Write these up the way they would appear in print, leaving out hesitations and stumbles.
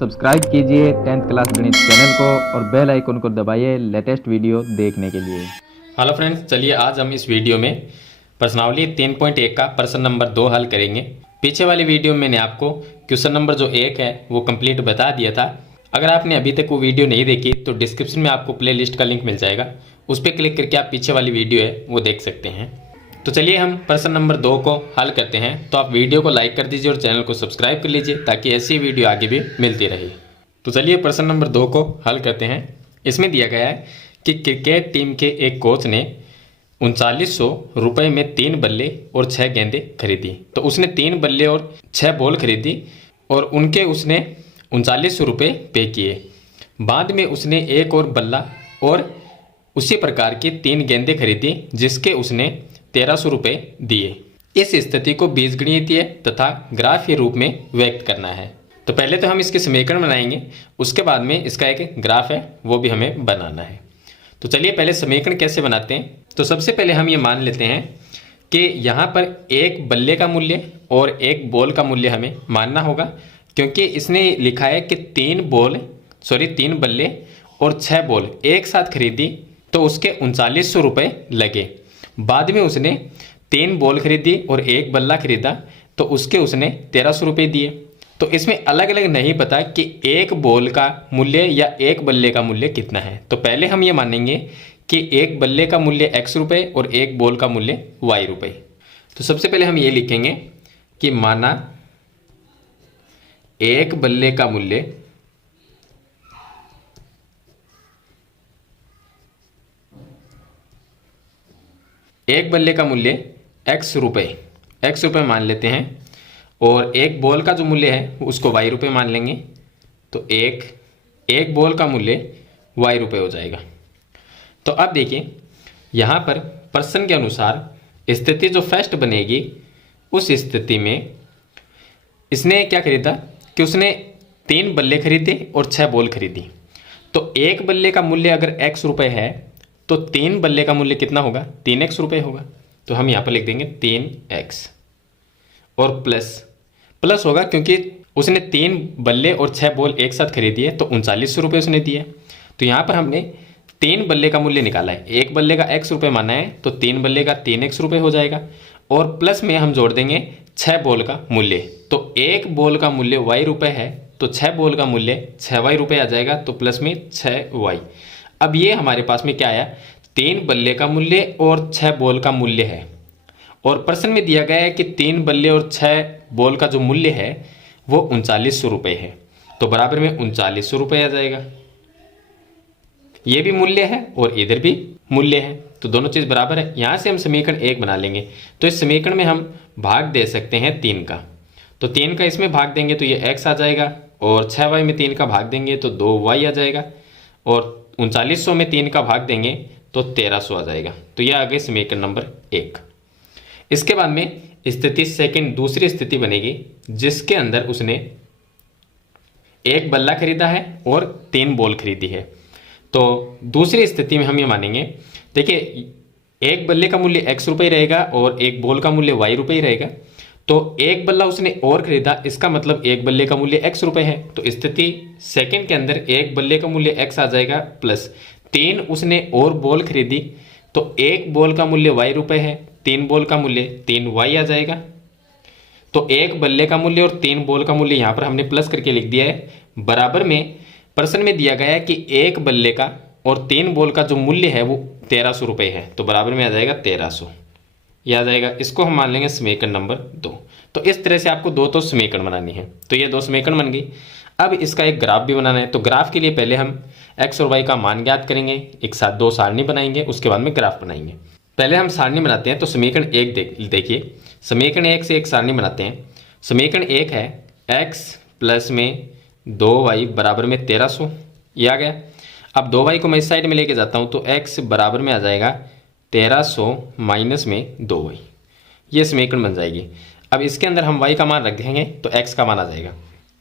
Subscribe कीजिए 10th class गणित channel को और बेल आइकन को दबाइए लेटेस्ट वीडियो देखने के लिए। हेलो फ्रेंड्स, चलिए आज हम इस वीडियो में प्रश्नावली 3.1 का प्रश्न नंबर 2 हल करेंगे। पीछे वाली वीडियो में मैंने आपको क्वेश्चन नंबर जो 1 है वो कंप्लीट बता दिया था। अगर आपने अभी तक वो वीडियो नहीं देखी तो डिस्क्रिप्शन में आपको प्ले लिस्ट का लिंक मिल जाएगा, उस पर क्लिक करके आप पीछे वाली वीडियो है वो देख सकते हैं। तो चलिए हम प्रश्न नंबर 2 को हल करते हैं। तो आप वीडियो को लाइक कर दीजिए और चैनल को सब्सक्राइब कर लीजिए ताकि ऐसी वीडियो आगे भी मिलती रहे। तो चलिए प्रश्न नंबर 2 को हल करते हैं। इसमें दिया गया है कि क्रिकेट टीम के एक कोच ने 3900 रुपये में 3 बल्ले और 6 गेंदें खरीदी। तो उसने 3 बल्ले और 6 बॉल खरीदी और उनके उसने 3900 रुपये पे किए। बाद में उसने एक और बल्ला और उसी प्रकार की 3 गेंदें खरीदी जिसके उसने 1300 रुपये दिए। इस स्थिति को बीजगणितीय तथा ग्राफीय रूप में व्यक्त करना है। तो पहले तो हम इसके समीकरण बनाएंगे, उसके बाद में इसका एक ग्राफ है वो भी हमें बनाना है। तो चलिए पहले समीकरण कैसे बनाते हैं। तो सबसे पहले हम ये मान लेते हैं कि यहाँ पर एक बल्ले का मूल्य और एक बॉल का मूल्य हमें मानना होगा, क्योंकि इसने लिखा है कि 3 बल्ले और 6 बॉल एक साथ खरीदी तो उसके 3900 रुपये लगे। बाद में उसने 3 बॉल खरीदी और एक बल्ला खरीदा तो उसके उसने 1300 रुपये दिए। तो इसमें अलग अलग नहीं पता कि एक बॉल का मूल्य या एक बल्ले का मूल्य कितना है। तो पहले हम ये मानेंगे कि एक बल्ले का मूल्य x रुपये और एक बॉल का मूल्य y रुपये। तो सबसे पहले हम ये लिखेंगे कि माना एक बल्ले का मूल्य x रुपये मान लेते हैं और एक बॉल का जो मूल्य है उसको y रुपये मान लेंगे। तो एक बॉल का मूल्य y रुपये हो जाएगा। तो अब देखिए यहाँ पर प्रश्न के अनुसार स्थिति जो फर्स्ट बनेगी उस स्थिति में इसने क्या खरीदा कि उसने 3 बल्ले खरीदे और 6 बॉल खरीदी। तो एक बल्ले का मूल्य अगर x रुपये है तो 3 बल्ले का मूल्य कितना होगा, 3x रुपये होगा। तो हम यहाँ पर लिख देंगे 3x और प्लस होगा क्योंकि उसने 3 बल्ले और 6 बॉल एक साथ खरीदी है तो 3900 रुपये उसने दिए। तो यहाँ पर हमने 3 बल्ले का मूल्य निकाला है, एक बल्ले का x रुपये माना है तो 3 बल्ले का 3x रुपये हो जाएगा और प्लस में हम जोड़ देंगे 6 बॉल का मूल्य। तो एक बॉल का मूल्य y रुपये है तो 6 बॉल का मूल्य 6y रुपये आ जाएगा, तो प्लस में 6y। अब ये हमारे पास में क्या आया, 3 बल्ले का मूल्य और 6 बॉल का मूल्य है और प्रश्न में दिया गया है कि 3 बल्ले और 6 बॉल का जो मूल्य है वो 3900 रुपये है। तो बराबर में 3900 रुपये आ जाएगा। ये भी मूल्य है और इधर भी मूल्य है, तो दोनों चीज़ बराबर है। यहाँ से हम समीकरण 1 बना लेंगे। तो इस समीकरण में हम भाग दे सकते हैं 3 का। तो 3 का इसमें भाग देंगे तो ये x आ जाएगा और 6y में 3 का भाग देंगे तो 2y आ जाएगा और 3900 में 3 का भाग देंगे तो 1300 आ जाएगा। तो यह आ गई समीकरण नंबर 1। इसके बाद में स्थिति सेकंड दूसरी स्थिति बनेगी जिसके अंदर उसने एक बल्ला खरीदा है और 3 बॉल खरीदी है। तो दूसरी स्थिति में हम ये मानेंगे, देखिए एक बल्ले का मूल्य x रुपये रहेगा और एक बॉल का मूल्य y रुपये रहेगा। तो एक बल्ला उसने और खरीदा, इसका मतलब एक बल्ले का मूल्य x रुपये है। तो स्थिति सेकंड के अंदर एक बल्ले का मूल्य x आ जाएगा प्लस 3 उसने और बॉल खरीदी तो एक बॉल का मूल्य y रुपये है, 3 बॉल का मूल्य 3y आ जाएगा। तो एक बल्ले का मूल्य और 3 बॉल का मूल्य यहाँ पर हमने प्लस करके लिख दिया है। बराबर में प्रश्न में दिया गया है कि एक बल्ले का और 3 बॉल का जो मूल्य है वो 1300 रुपये है। तो बराबर में आ जाएगा 1300, यह आ जाएगा। इसको हम मान लेंगे समीकरण नंबर 2। तो इस तरह से आपको 2 तो समीकरण बनानी है। तो ये 2 समीकरण बन गई। अब इसका एक ग्राफ भी बनाना है। तो ग्राफ के लिए पहले हम x और y का मान ज्ञात करेंगे, एक साथ 2 सारणी बनाएंगे, उसके बाद में ग्राफ बनाएंगे। पहले हम सारणी बनाते हैं। तो समीकरण 1 देखिए, समीकरण 1 से एक सारणी बनाते हैं। समीकरण 1 है x प्लस में 2y बराबर में 1300, ये आ गया। अब 2y को मैं इस साइड में लेके जाता हूँ तो x बराबर में आ जाएगा 1300 माइनस में 2y, ये समीकरण बन जाएगी। अब इसके अंदर हम y का मान रख देंगे तो x का मान आ जाएगा।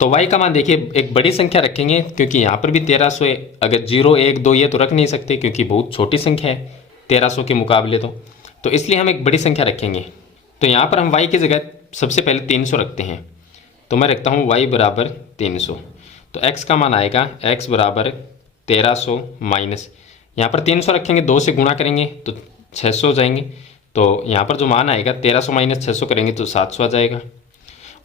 तो y का मान देखिए एक बड़ी संख्या रखेंगे क्योंकि यहाँ पर भी 1300 है। अगर 0 1 2 ये तो रख नहीं सकते क्योंकि बहुत छोटी संख्या है 1300 के मुकाबले। तो इसलिए हम एक बड़ी संख्या रखेंगे। तो यहाँ पर हम y की जगह सबसे पहले 300 रखते हैं। तो मैं रखता हूँ y बराबर 300। तो x का मान आएगा x बराबर 1300 माइनस, यहाँ पर 300 रखेंगे, 2 से गुणा करेंगे तो 600 हो जाएंगे। तो यहाँ पर जो मान आएगा 1300 माइनस 600 करेंगे तो 700 आ जाएगा।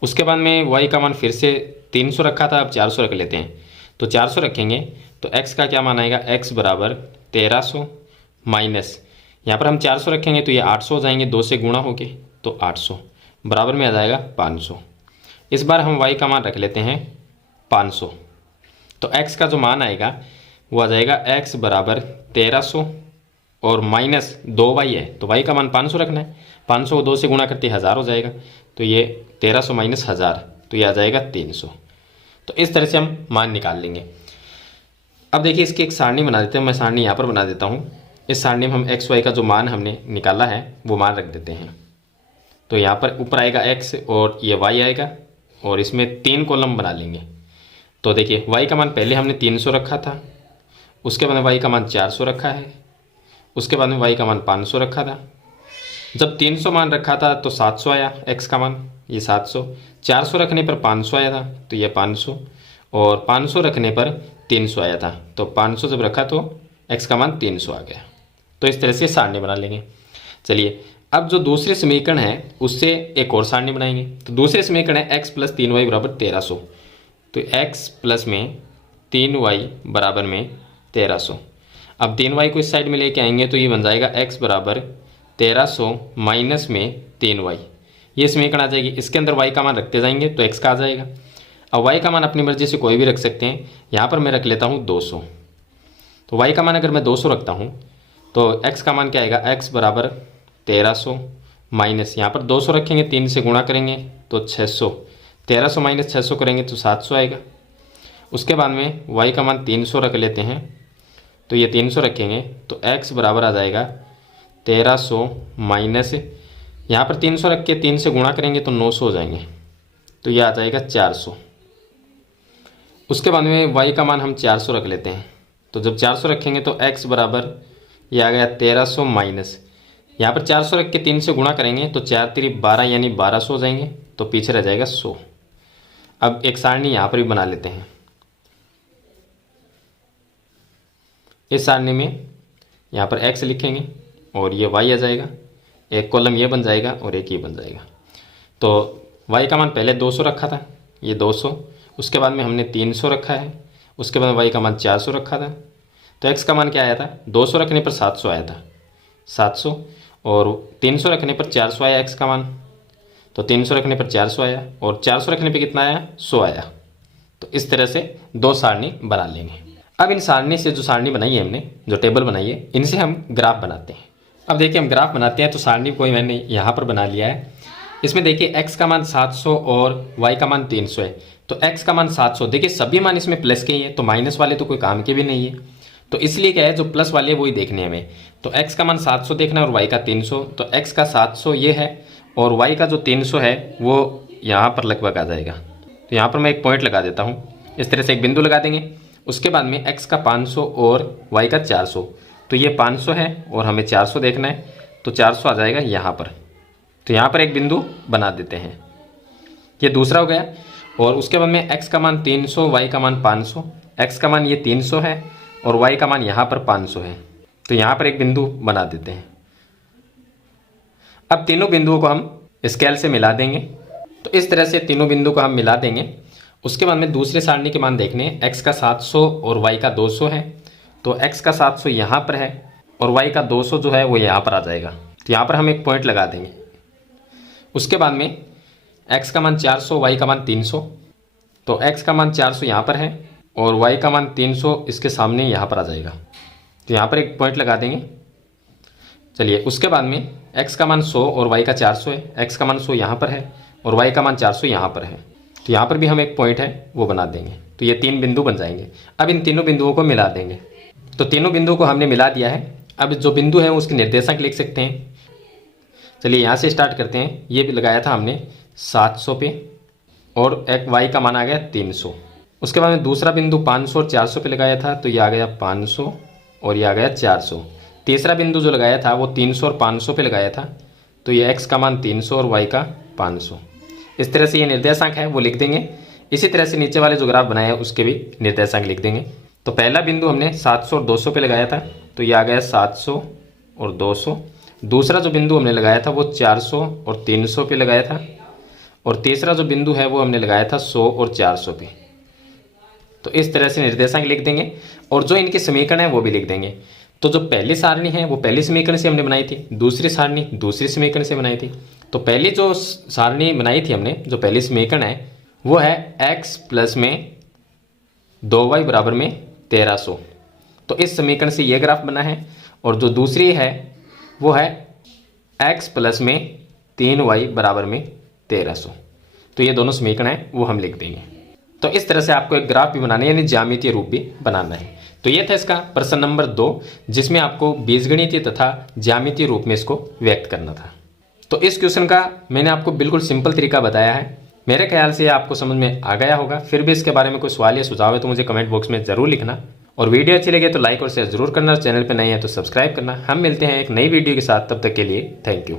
उसके बाद में y का मान फिर से 300 रखा था, अब 400 रख लेते हैं। तो 400 रखेंगे तो x का क्या मान आएगा, x बराबर 1300 माइनस, यहाँ पर हम 400 रखेंगे तो ये 800 हो जाएंगे, 2 से गुणा होके तो 800 बराबर में आ जाएगा 500। इस बार हम y का मान रख लेते हैं 500। तो x का जो मान आएगा वो आ जाएगा x बराबर 1300 और माइनस 2y है, तो y का मान 500 रखना है। 500 को 2 से गुणा करते 1000 हो जाएगा, तो ये 1300 माइनस 1000, तो ये आ जाएगा 300। तो इस तरह से हम मान निकाल लेंगे। अब देखिए इसकी एक सारणी बना देते हैं, मैं सारणी यहाँ पर बना देता हूँ। इस सारणी में हम एक्स वाई का जो मान हमने निकाला है वो मान रख देते हैं। तो यहाँ पर ऊपर आएगा x और ये y आएगा और इसमें 3 कॉलम बना लेंगे। तो देखिए y का मान पहले हमने 300 रखा था, उसके बाद में y का मान 400 रखा है, उसके बाद में y का मान 500 रखा था। जब 300 मान रखा था तो 700 आया x का मान, ये 700। 400 रखने पर 500 आया था तो ये 500, और 500 रखने पर 300 आया था। तो 500 जब रखा तो x का मान 300 आ गया। तो इस तरह से सारणी बना लेंगे। चलिए अब जो दूसरे समीकरण है उससे एक और सारणी बनाएंगे। तो दूसरे समीकरण है x प्लस 3y बराबर 1300। तो x प्लस में 3y बराबर में 1300। अब 3y को इस साइड में लेके आएंगे तो ये बन जाएगा x बराबर 1300 माइनस में 3y, ये समीकरण आ जाएगी। इसके अंदर y का मान रखते जाएंगे तो x का आ जाएगा। अब y का मान अपनी मर्जी से कोई भी रख सकते हैं, यहाँ पर मैं रख लेता हूँ 200। तो y का मान अगर मैं 200 रखता हूँ तो x का मान क्या आएगा, x बराबर 1300 माइनस, यहाँ पर 200 रखेंगे 3 से गुणा करेंगे तो 600, 1300 माइनस 600 करेंगे तो 700 आएगा। उसके बाद में y का मान 300 रख लेते हैं, तो ये 300 रखेंगे तो x बराबर आ जाएगा 1300 माइनस, यहाँ पर 300 रख के 3 से गुणा करेंगे तो 900 हो जाएंगे, तो ये आ जाएगा 400। उसके बाद में y का मान हम 400 रख लेते हैं। तो जब 400 रखेंगे तो x बराबर ये आ गया 1300 माइनस, यहाँ पर 400 रख के 3 से गुणा करेंगे तो 4 3 12 यानी 1200 हो जाएंगे, तो पीछे रह जाएगा 100। अब एक सारणी यहाँ पर भी बना लेते हैं। इस सारणी में यहाँ पर x लिखेंगे और ये y आ जाएगा, एक कॉलम ये बन जाएगा और एक ये बन जाएगा। तो y का मान पहले 200 रखा था, ये 200, उसके बाद में हमने 300 रखा है, उसके बाद y का मान 400 रखा था। तो x का मान क्या आया था, 200 रखने पर 700 आया था, 700, और 300 रखने पर 400 आया x का मान। तो 300 रखने पर 400 आया और 400 रखने पर कितना आया, 100 आया। तो इस तरह से दो सारणी बना लेंगे। अब इन सारणी से जो सारणी बनाई है हमने, जो टेबल बनाई है, इनसे हम ग्राफ बनाते हैं। अब देखिए हम ग्राफ बनाते हैं। तो सारणी को मैंने यहाँ पर बना लिया है। इसमें देखिए x का मान 700 और y का मान 300 है। तो x का मान 700, देखिए सभी मान इसमें प्लस के ही है, तो माइनस वाले तो कोई काम के भी नहीं है, तो इसलिए क्या है, जो प्लस वाले वही देखने हमें। तो x का मान 700 देखना है और y का 300। तो x का 700 ये है और y का जो 300 है वो यहाँ पर लगभग आ जाएगा। तो यहाँ पर मैं एक पॉइंट लगा देता हूँ, इस तरह से एक बिंदु लगा देंगे। उसके बाद में x का 500 और y का 400, तो ये 500 है और हमें 400 देखना है, तो 400 आ जाएगा यहाँ पर। तो यहाँ पर एक बिंदु बना देते हैं, ये दूसरा हो गया। और उसके बाद में x का मान 300, y का मान 500, x का मान ये 300 है और y का मान यहाँ पर 500 है, तो यहाँ पर एक बिंदु बना देते हैं। अब तीनों बिंदुओं को हम स्केल से मिला देंगे। तो इस तरह से तीनों बिंदु को हम मिला देंगे। उसके बाद में दूसरे सारणी के मान देखने हैं। x का 700 और y का 200 है, तो x का 700 यहाँ पर है और y का 200 जो है वो यहाँ पर आ जाएगा। तो यहाँ पर हम एक पॉइंट लगा देंगे। उसके बाद में x का मान 400, y का मान 300, तो x का मान 400 यहाँ पर है और y का मान 300 इसके सामने यहाँ पर आ जाएगा। तो यहाँ पर एक पॉइंट लगा देंगे। चलिए उसके बाद में x का मान 100 और y का 400 है, x का मान 100 यहाँ पर है और y का मान 400 यहाँ पर है, तो यहाँ पर भी हम एक पॉइंट है वो बना देंगे। तो ये 3 बिंदु बन जाएंगे। अब इन तीनों बिंदुओं को मिला देंगे। तो तीनों बिंदुओं को हमने मिला दिया है। अब जो बिंदु है उसके निर्देशांक लिख सकते हैं। चलिए यहाँ से स्टार्ट करते हैं। ये भी लगाया था हमने 700 पे और एक y का मान आ गया 300। उसके बाद में दूसरा बिंदु 500 और 400 पे लगाया था, तो ये आ गया 500 और ये आ गया 400। तीसरा बिंदु जो लगाया था वो 300 और 500 पे लगाया था, तो ये x का मान 300 और y का 500। इस तरह से ये निर्देशांक है वो लिख देंगे। इसी तरह से नीचे वाले जो ग्राफ बनाए हैं उसके भी निर्देशांक लिख देंगे। तो पहला बिंदु हमने 700 और 200 पे लगाया था, तो ये आ गया 700 और 200। दूसरा जो बिंदु हमने लगाया था वो 400 और 300 पे लगाया था, और तीसरा जो बिंदु है वो हमने लगाया था 100 और 400 पे। तो इस तरह से निर्देशांक लिख देंगे और जो इनके समीकरण है वो भी लिख देंगे। तो जो पहली सारणी है वो पहली समीकरण से हमने बनाई थी, दूसरी सारणी दूसरी समीकरण से बनाई थी। तो पहली जो सारणी बनाई थी हमने, जो पहली समीकरण है वो है x प्लस में 2y बराबर में 1300। तो इस समीकरण से ये ग्राफ बना है, और जो दूसरी है वो है x प्लस में 3y बराबर में 1300। तो ये दोनों समीकरण हैं वो हम लिख देंगे। तो इस तरह से आपको एक ग्राफ भी बनाना है, यानी ज्यामितीय रूप भी बनाना है। तो ये था इसका प्रश्न नंबर 2, जिसमें आपको बीजगणितीय तथा ज्यामितीय रूप में इसको व्यक्त करना था। तो इस क्वेश्चन का मैंने आपको बिल्कुल सिंपल तरीका बताया है। मेरे ख्याल से आपको समझ में आ गया होगा। फिर भी इसके बारे में कोई सवाल या सुझाव है तो मुझे कमेंट बॉक्स में जरूर लिखना, और वीडियो अच्छी लगे तो लाइक और शेयर जरूर करना, और चैनल पर नए हैं तो सब्सक्राइब करना। हम मिलते हैं एक नई वीडियो के साथ, तब तक के लिए थैंक यू।